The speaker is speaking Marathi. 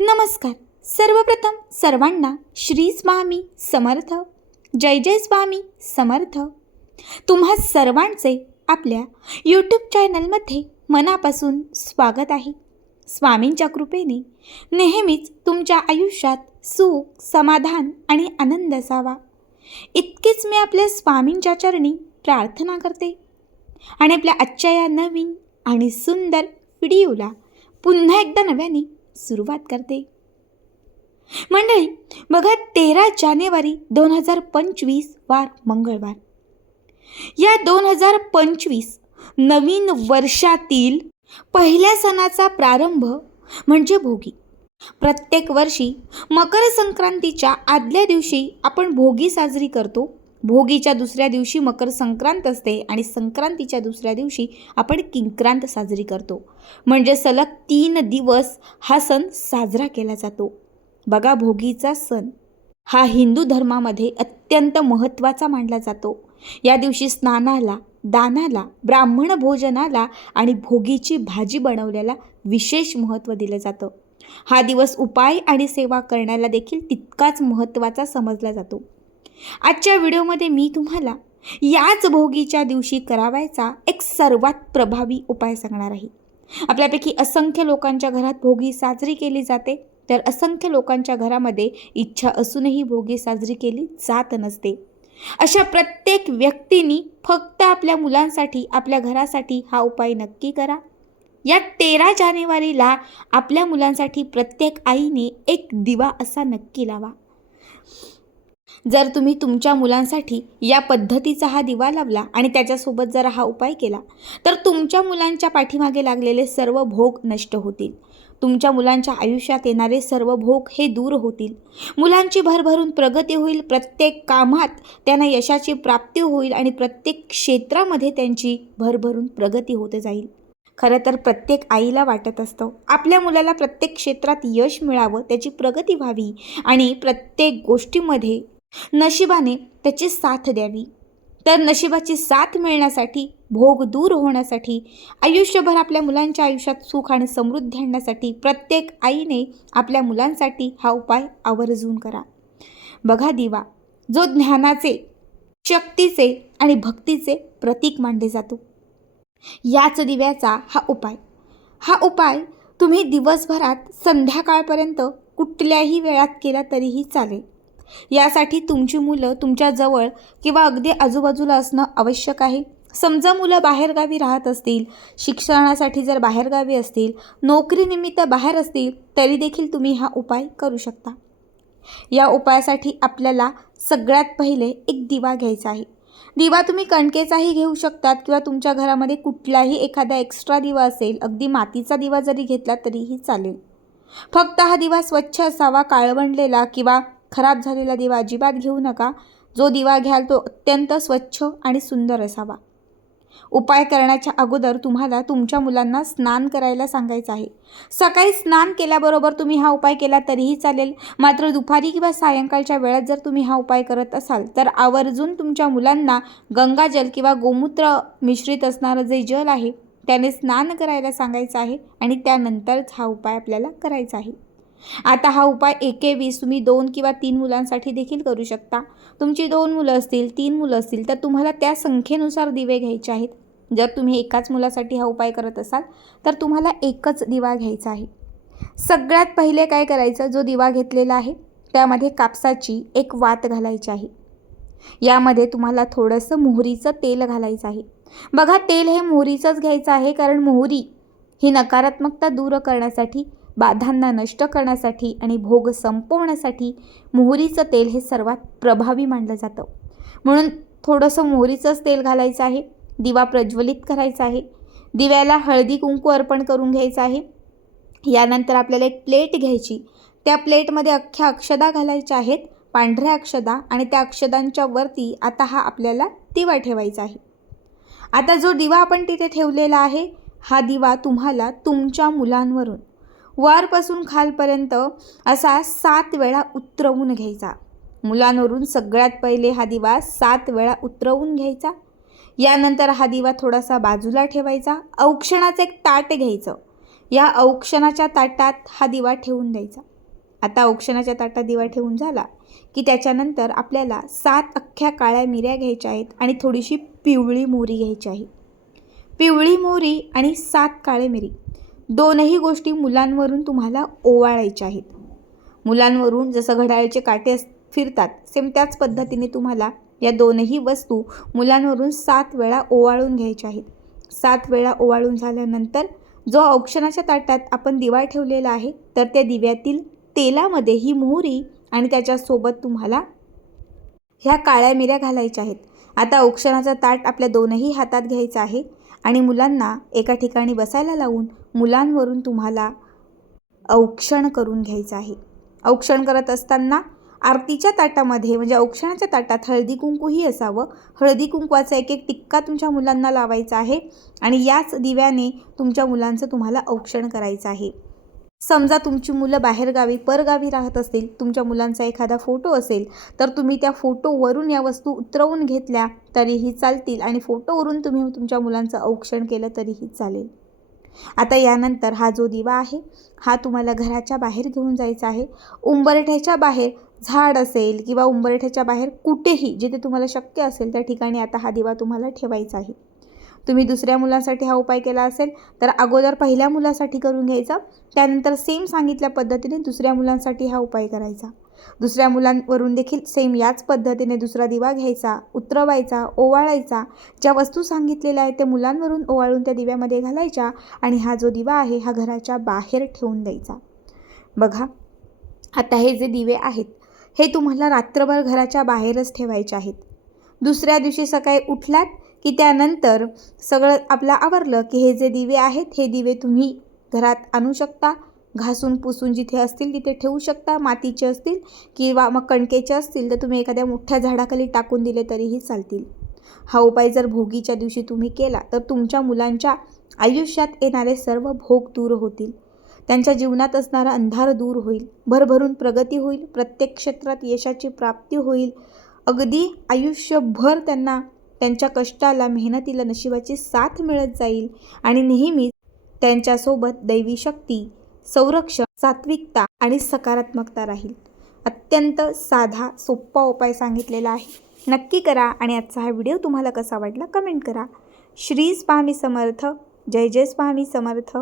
नमस्कार. सर्वप्रथम सर्वांना श्री स्वामी समर्थ. जय जय स्वामी समर्थ. तुम्हा सर्वांचे आपल्या यूट्यूब चॅनलमध्ये मनापासून स्वागत आहे. स्वामींच्या कृपेने नेहमीच तुमच्या आयुष्यात सुख समाधान आणि आनंद असावा. इतकेच मी आपल्या स्वामींच्या चरणी प्रार्थना करते. आणि आपल्या आजच्या या नवीन आणि सुंदर व्हिडिओला पुन्हा एकदा नव्याने सुरुवात करते. मंडळी बघा तेरा जानेवारी दोन हजार पंचवीस वार मंगळवार. या दोन हजार पंचवीस नवीन वर्षातील पहिल्या सणाचा प्रारंभ म्हणजे भोगी. प्रत्येक वर्षी मकर संक्रांतीच्या आदल्या दिवशी आपण भोगी साजरी करतो. भोगीच्या दुसऱ्या दिवशी मकर संक्रांत असते आणि संक्रांतीच्या दुसऱ्या दिवशी आपण किंक्रांत साजरी करतो. म्हणजे सलग तीन दिवस हा सण साजरा केला जातो. बघा भोगीचा सण. हा हिंदू धर्मामध्ये अत्यंत महत्त्वाचा मानला जातो. या दिवशी स्नानाला दानाला ब्राह्मण भोजनाला आणि भोगीची भाजी बनवल्याला विशेष महत्त्व दिलं जातं. हा दिवस उपाय आणि सेवा करण्याला देखील तितकाच महत्त्वाचा समजला जातो. आजच्या व्हिडिओमध्ये मी तुम्हाला याच भोगीच्या दिवशी करावायचा एक सर्वात प्रभावी उपाय सांगणार आहे. आपल्यापैकी असंख्य लोकांच्या घरात भोगी साजरी केली जाते तर असंख्य लोकांच्या घरामध्ये इच्छा असूनही भोगी साजरी केली जात नसते. अशा प्रत्येक व्यक्तीनी फक्त आपल्या मुलांसाठी आपल्या घरासाठी हा उपाय नक्की करा. या तेरा जानेवारीला आपल्या मुलांसाठी प्रत्येक आईने एक दिवा असा नक्की लावा. जर तुम्ही तुमच्या मुलांसाठी या पद्धतीचा हा दिवा लावला आणि त्याच्यासोबत जर हा उपाय केला तर तुमच्या मुलांच्या पाठीमागे लागलेले सर्व भोग नष्ट होतील. तुमच्या मुलांच्या आयुष्यात येणारे सर्व भोग हे दूर होतील. मुलांची भरभरून प्रगती होईल प्रत्येक कामात त्यांना यशाची प्राप्ती होईल आणि प्रत्येक क्षेत्रामध्ये त्यांची भरभरून प्रगती होते जाईल. खरं तर प्रत्येक आईला वाटत असतं आपल्या मुलाला प्रत्येक क्षेत्रात यश मिळावं त्याची प्रगती व्हावी आणि प्रत्येक गोष्टीमध्ये नशिबाने त्याची साथ द्यावी. तर नशिबाची साथ मिळण्यासाठी भोग दूर होण्यासाठी आयुष्यभर आपल्या मुलांच्या आयुष्यात सुख आणि समृद्धी आणण्यासाठी प्रत्येक आईने आपल्या मुलांसाठी हा उपाय आवर्जून करा. बघा दिवा जो ज्ञानाचे शक्तीचे आणि भक्तीचे प्रतीक मानले जातो. याच दिव्याचा हा उपाय. हा उपाय तुम्ही दिवसभरात संध्याकाळपर्यंत कुठल्याही वेळात केला तरीही चालेल. यासाठी तुमची मुलं तुमच्याजवळ किंवा अगदी आजूबाजूला असणं आवश्यक आहे. समजा मुलं बाहेरगावी राहत असतील शिक्षणासाठी जर बाहेरगावी असतील नोकरीनिमित्त बाहेर असतील तरी देखील तुम्ही हा उपाय करू शकता. या उपायासाठी आपल्याला सगळ्यात पहिले एक दिवा घ्यायचा आहे. दिवा तुम्ही कणकेचाही घेऊ शकतात किंवा तुमच्या घरामध्ये कुठलाही एखादा एक्स्ट्रा दिवा असेल अगदी मातीचा दिवा जरी घेतला तरीही चालेल. फक्त हा दिवा स्वच्छ असावा काळवंडलेला किंवा खराब झालेला दिवा अजिबात घेऊ नका. जो दिवा घ्याल तो अत्यंत स्वच्छ आणि सुंदर असावा. उपाय करण्याच्या अगोदर तुम्हाला तुमच्या मुलांना स्नान करायला सांगायचं आहे. सकाळी स्नान केल्याबरोबर तुम्ही हा उपाय केला तरीही चालेल. मात्र दुपारी किंवा सायंकाळच्या वेळात जर तुम्ही हा उपाय करत असाल तर आवर्जून तुमच्या मुलांना गंगाजल किंवा गोमूत्र मिश्रित असणारं जे जल आहे त्याने स्नान करायला सांगायचं आहे आणि त्यानंतरच हा उपाय आपल्याला करायचा आहे. आता हा उपाय एके वीस तुम्ही दोन किंवा तीन मुलांसाठी देखील करू शकता. तुमची दोन मुलं असतील तीन मुलं असतील तर तुम्हाला त्या संख्येनुसार दिवे घ्यायचे आहेत. जर तुम्ही एकाच मुलासाठी हा उपाय करत असाल तर तुम्हाला एकच दिवा घ्यायचा आहे. सगळ्यात पहिले काय करायचं? जो दिवा घेतलेला आहे त्यामध्ये कापसाची एक वात घालायची आहे. यामध्ये तुम्हाला थोडंसं मोहरीचं तेल घालायचं आहे. बघा तेल हे मोहरीचंच घ्यायचं आहे कारण मोहरी ही नकारात्मकता दूर करण्यासाठी बाधांना नष्ट करण्यासाठी आणि भोग संपवण्यासाठी मोहरीचं तेल हे सर्वात प्रभावी मानलं जातं. म्हणून थोडंसं मोहरीचंच तेल घालायचं आहे दिवा प्रज्वलित करायचा आहे दिव्याला हळदी कुंकू अर्पण करून घ्यायचं आहे. यानंतर आपल्याला एक प्लेट घ्यायची. त्या प्लेटमध्ये अख्ख्या अक्षदा घालायच्या आहेत पांढऱ्या अक्षदा आणि त्या अक्षदांच्या वरती आता हा आपल्याला दिवा ठेवायचा आहे. आता जो दिवा आपण तिथे ठेवलेला आहे हा दिवा तुम्हाला तुमच्या मुलांवरून वरपासून खालपर्यंत असा सात वेळा उतरवून घ्यायचा. मुलांवरून सगळ्यात पहिले हा दिवा सात वेळा उतरवून घ्यायचा. यानंतर हा दिवा थोडासा बाजूला ठेवायचा. औक्षणाचं एक ताट घ्यायचं. या औक्षणाच्या ताटात हा दिवा ठेवून द्यायचा. आता औक्षणाच्या ताटात दिवा ठेवून झाला की त्याच्यानंतर आपल्याला सात अख्ख्या काळ्या मिऱ्या घ्यायच्या आहेत आणि थोडीशी पिवळी मोहरी घ्यायची आहे. पिवळी मोहरी आणि सात काळे मिरी. दोनही गोष्टी मुलांवरून तुम्हाला ओवाळायच्या आहेत. मुलांवरून जसं घड्याळाचे काटे अस- फिरतात सेम त्याच पद्धतीने तुम्हाला या दोनही वस्तू मुलांवरून सात वेळा ओवाळून घ्यायच्या आहेत. सात वेळा ओवाळून झाल्यानंतर जो औक्षणाच्या ताटात आपण दिवा ठेवलेला आहे तर त्या दिव्यातील तेलामध्ये ही मोहरी आणि त्याच्यासोबत तुम्हाला ह्या काळ्या मिऱ्या घालायच्या आहेत. आता औक्षणाचा ताट आपल्या दोनही हातात घ्यायचा आहे आणि मुलांना एका ठिकाणी बसायला लावून मुलांवरून तुम्हाला औक्षण करून घ्यायचं आहे. औक्षण करत असताना आरतीच्या ताटामध्ये म्हणजे औक्षणाच्या ताटात हळदी कुंकूही असावं. हळदी कुंकवाचा एक एक टिक्का तुमच्या मुलांना लावायचा आहे आणि याच दिव्याने तुमच्या मुलांचं तुम्हाला औक्षण करायचं आहे. समजा तुमची मुलं बाहेरगावी परगावी राहत असतील तुमच्या मुलांचा एखादा फोटो असेल तर तुम्ही त्या फोटोवरून या वस्तू उतरवून घेतल्या तरीही चालतील आणि फोटोवरून तुम्ही तुमच्या मुलांचं औक्षण केलं तरीही चालेल. आता यानंतर हा जो दिवा आहे हा तुम्हाला घराच्या बाहेर घेऊन जायचा आहे. उंबरठ्याच्या बाहेर झाड असेल किंवा उंबरठ्याच्या बाहेर कुठेही जिथे तुम्हाला शक्य असेल त्या ठिकाणी आता हा दिवा तुम्हाला ठेवायचा आहे. तुम्ही दुसऱ्या मुलासाठी हा उपाय केला असेल तर अगोदर पहिल्या मुलासाठी करून घ्यायचा. त्यानंतर सेम सांगितल्या पद्धतीने दुसऱ्या मुलांसाठी हा उपाय करायचा. दुसऱ्या मुलांवरून देखील सेम याच पद्धतीने दुसरा दिवा घ्यायचा उतरवायचा ओवाळायचा. ज्या वस्तू सांगितलेल्या आहेत त्या मुलांवरून ओवाळून त्या दिव्यामध्ये घालायच्या आणि हा जो दिवा आहे हा घराच्या बाहेर ठेवून द्यायचा. बघा आता हे जे दिवे आहेत हे तुम्हाला रात्रभर घराच्या बाहेरच ठेवायचे आहेत. दुसऱ्या दिवशी सकाळी उठलात की त्यानंतर सगळं आपलं आवरलं की हे जे दिवे आहेत हे दिवे तुम्ही घरात आणू शकता. घासून पुसून जिथे असतील तिथे ठेवू शकता. मातीचे असतील किंवा मग कणकेचे असतील तर तुम्ही एखाद्या मोठ्या झाडाखाली टाकून दिले तरीही चालतील. हा उपाय जर भोगीच्या दिवशी तुम्ही केला तर तुमच्या मुलांच्या आयुष्यात येणारे सर्व भोग दूर होतील. त्यांच्या जीवनात असणारा अंधार दूर होईल. भरभरून प्रगती होईल. प्रत्येक क्षेत्रात यशाची प्राप्ती होईल. अगदी आयुष्यभर त्यांना त्यांच्या कष्टाला मेहनतीला नशिबाची साथ मिळत जाईल. आणि नेहमीच त्यांच्यासोबत दैवी शक्ती संरक्षण सात्विकता आणि सकारात्मकता राहील. अत्यंत साधा सोप्पा उपाय सांगितलेला आहे. नक्की करा आणि आजचा हा व्हिडिओ तुम्हाला कसा वाटला कमेंट करा. श्री स्वामी समर्थ. जय जय स्वामी समर्थ.